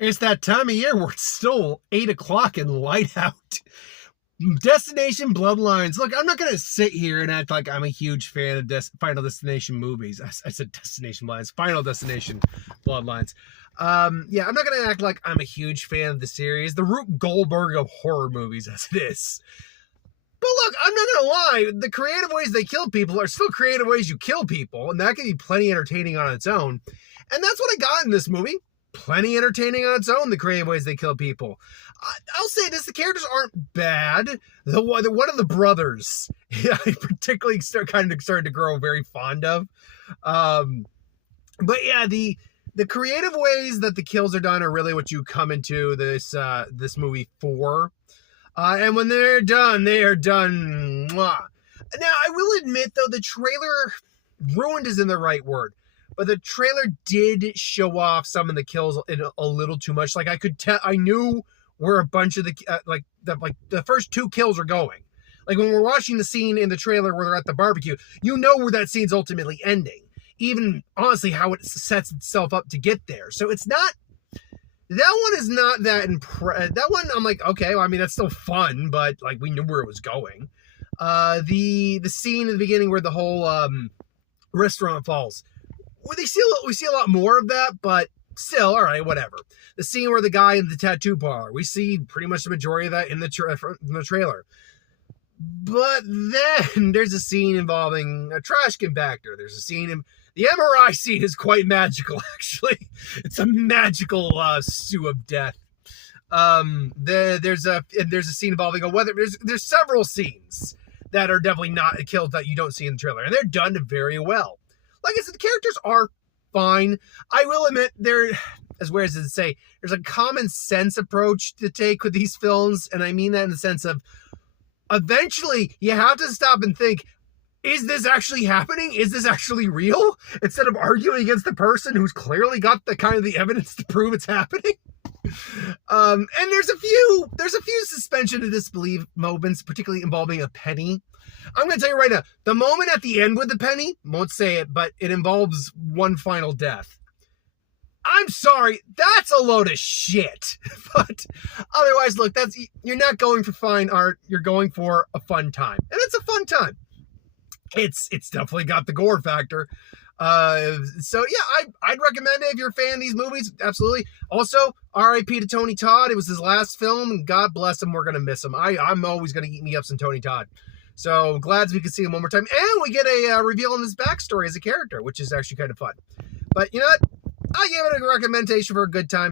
It's that time of year where it's still 8 o'clock and light out. Destination Bloodlines. Look, I'm not going to sit here and act like I'm a huge fan of Final Destination movies. I said Destination Bloodlines. Final Destination Bloodlines. Yeah, I'm not going to act like I'm a huge fan of the series. The Rube Goldberg of horror movies as it is. But look, I'm not going to lie. The creative ways they kill people are still creative ways you kill people. And that can be plenty entertaining on its own. And that's what I got in this movie. Plenty entertaining on its own, the creative ways they kill people. I'll say this, the characters aren't bad. One of the brothers, I particularly started to grow very fond of. But yeah, the creative ways that the kills are done are really what you come into this movie for. And when they're done, they are done. Mwah. Now, I will admit, though, the trailer, ruined isn't the right word, but the trailer did show off some of the kills a little too much. Like, I could tell, I knew where a bunch of the first two kills are going. Like, when we're watching the scene in the trailer where they're at the barbecue, you know where that scene's ultimately ending. Even, honestly, how it sets itself up to get there. So it's not, that one is not that that one, I'm like, okay, well, I mean, that's still fun, but, like, we knew where it was going. The scene in the beginning where the whole restaurant falls, we see a lot more of that, but still, all right, whatever. The scene where the guy in the tattoo parlor, we see pretty much the majority of that in the trailer. But then there's a scene involving a trash compactor. There's a scene in the MRI scene is quite magical, actually. It's a magical stew of death. There's a scene involving a weather. There's several scenes that are definitely not kills that you don't see in the trailer, and they're done very well. Like I said, the characters are fine. I will admit, as weird as it say, there's a common sense approach to take with these films, and I mean that in the sense of, eventually, you have to stop and think, is this actually happening? Is this actually real? Instead of arguing against the person who's clearly got the evidence to prove it's happening. And there's a few suspension of disbelief moments, particularly involving a penny. I'm going to tell you right now, the moment at the end with the penny, won't say it, but it involves one final death. I'm sorry, that's a load of shit. But otherwise, look, you're not going for fine art, you're going for a fun time. And it's a fun time. It's definitely got the gore factor. So yeah, I'd recommend it if you're a fan of these movies. Absolutely. Also, R.I.P. to Tony Todd. It was his last film, and God bless him. We're gonna miss him. I'm always gonna eat me up some Tony Todd. So glad we could see him one more time, and we get a reveal on his backstory as a character, which is actually kind of fun. But you know what? I give it a recommendation for a good time.